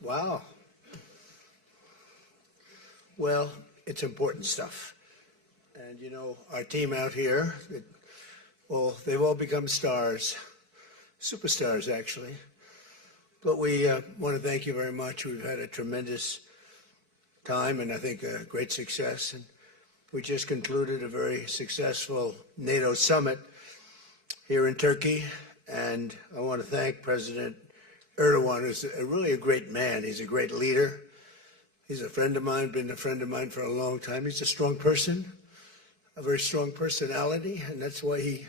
Wow. Well, it's important stuff. And, you know, our team out here, well, they've all become stars, superstars, actually. But we want to thank you very much. We've had a tremendous time and I think a great success. And we just concluded a very successful NATO Summit here in Turkey. And I want to thank President Erdogan, who's really a great man. He's a great leader. He's a friend of mine, been a friend of mine for a long time. He's a strong person, a very strong personality, and that's why he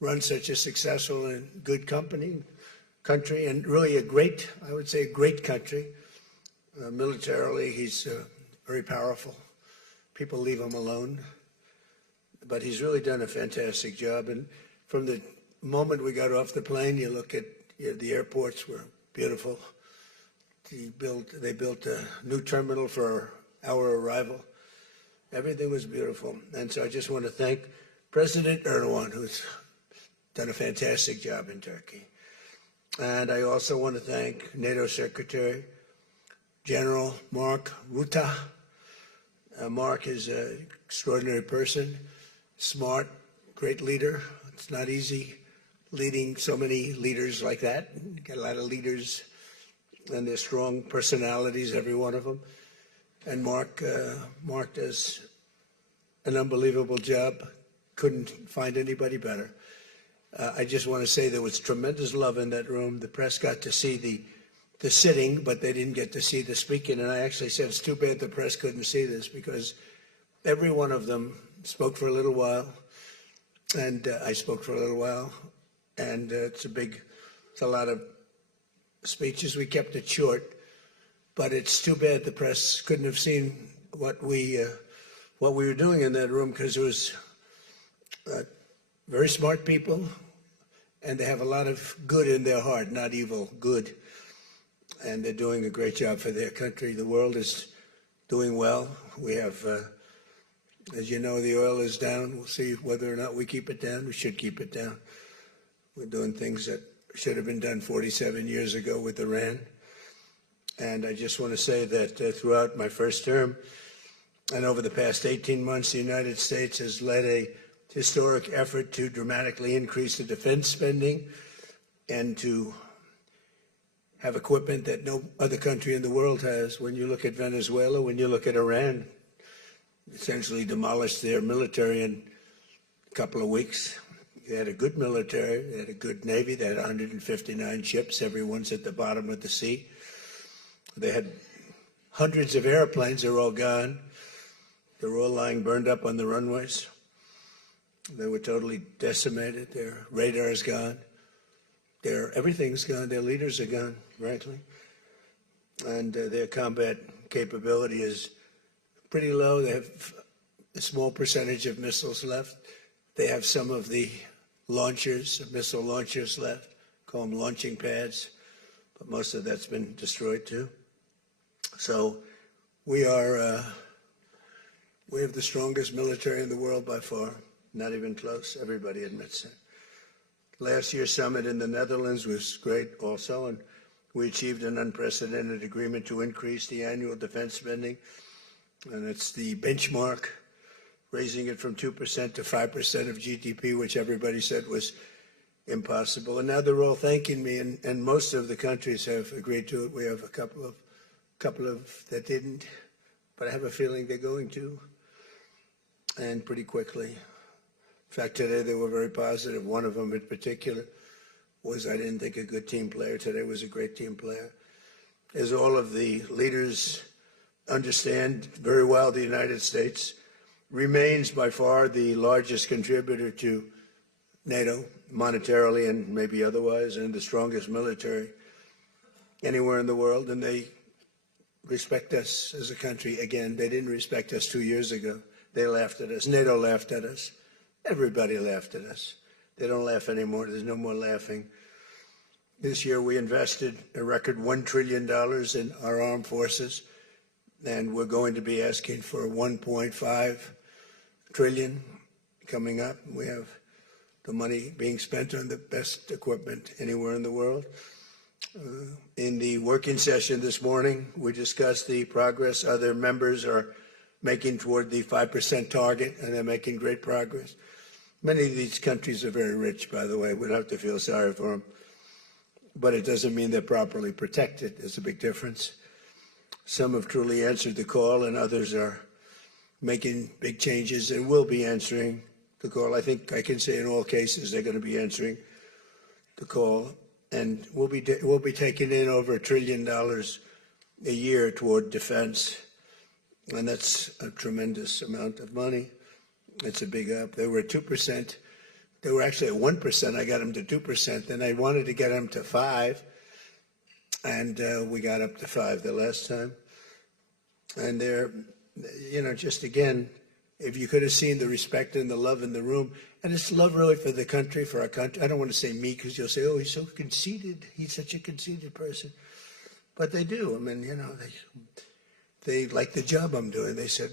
runs such a successful and good country, and really a great, I would say, a great country. Militarily, he's very powerful. People leave him alone, but he's really done a fantastic job. And from the moment we got off the plane, you look at the airports were beautiful. They built a new terminal for our arrival. Everything was beautiful. And so I just want to thank President Erdogan, who's done a fantastic job in Turkey. And I also want to thank NATO Secretary General Mark Rutte. Mark is an extraordinary person, smart, great leader. It's not easy leading so many leaders like that. You get a lot of leaders and they're strong personalities, every one of them. And Mark does an unbelievable job. Couldn't find anybody better. I just want to say there was tremendous love in that room. The press got to see the sitting, but they didn't get to see the speaking. And I actually said, it's too bad the press couldn't see this, because every one of them spoke for a little while, and I spoke for a little while. And it's a lot of speeches. We kept it short, but it's too bad the press couldn't have seen what we were doing in that room, because it was very smart people, and they have a lot of good in their heart, not evil, good. And they're doing a great job for their country. The world is doing well. We have, as you know, the oil is down. We'll see whether or not we keep it down. We should keep it down. We're doing things that should have been done 47 years ago with Iran. And I just want to say that throughout my first term and over the past 18 months, the United States has led a historic effort to dramatically increase the defense spending and to have equipment that no other country in the world has. When you look at Venezuela, when you look at Iran, essentially demolished their military in a couple of weeks. They had a good military, they had a good Navy, they had 159 ships, everyone's at the bottom of the sea. They had hundreds of airplanes, they're all gone. They're all lying burned up on the runways. They were totally decimated, their radar's gone. Everything's gone, their leaders are gone, frankly. And their combat capability is pretty low. They have a small percentage of missiles left. They have some of the missile launchers left, call them launching pads, but most of that's been destroyed too. So we have the strongest military in the world by far, not even close, everybody admits that. Last year's summit in the Netherlands was great also, and we achieved an unprecedented agreement to increase the annual defense spending, and it's the benchmark, raising it from 2% to 5% of GDP, which everybody said was impossible. And now they're all thanking me, and most of the countries have agreed to it. We have a couple of that didn't, but I have a feeling they're going to, and pretty quickly. In fact, today they were very positive. One of them in particular was, I didn't think, a good team player. Today was a great team player. As all of the leaders understand very well, the United States remains by far the largest contributor to NATO, monetarily and maybe otherwise, and the strongest military anywhere in the world. And they respect us as a country. Again, they didn't respect us 2 years ago. They laughed at us. NATO laughed at us. Everybody laughed at us. They don't laugh anymore. There's no more laughing. This year we invested a record $1 trillion in our armed forces, and we're going to be asking for $1.5 trillion coming up. We have the money being spent on the best equipment anywhere in the world. In the working session this morning, we discussed the progress other members are making toward the 5% target, and they're making great progress. Many of these countries are very rich, by the way. We don't have to feel sorry for them. But it doesn't mean they're properly protected. There's a big difference. Some have truly answered the call, and others are making big changes and will be answering the call. I think I can say in all cases they're going to be answering the call. And we'll be taking in over $1 trillion a year toward defense. And that's a tremendous amount of money. It's a big up. They were at 2%. They were actually at 1%. I got them to 2%. Then I wanted to get them to 5%. And we got up to 5% the last time. And they're, just again, if you could have seen the respect and the love in the room, and it's love really for the country, for our country. I don't want to say me because you'll say, oh, he's so conceited. He's such a conceited person. But they do. I mean, they like the job I'm doing. They said,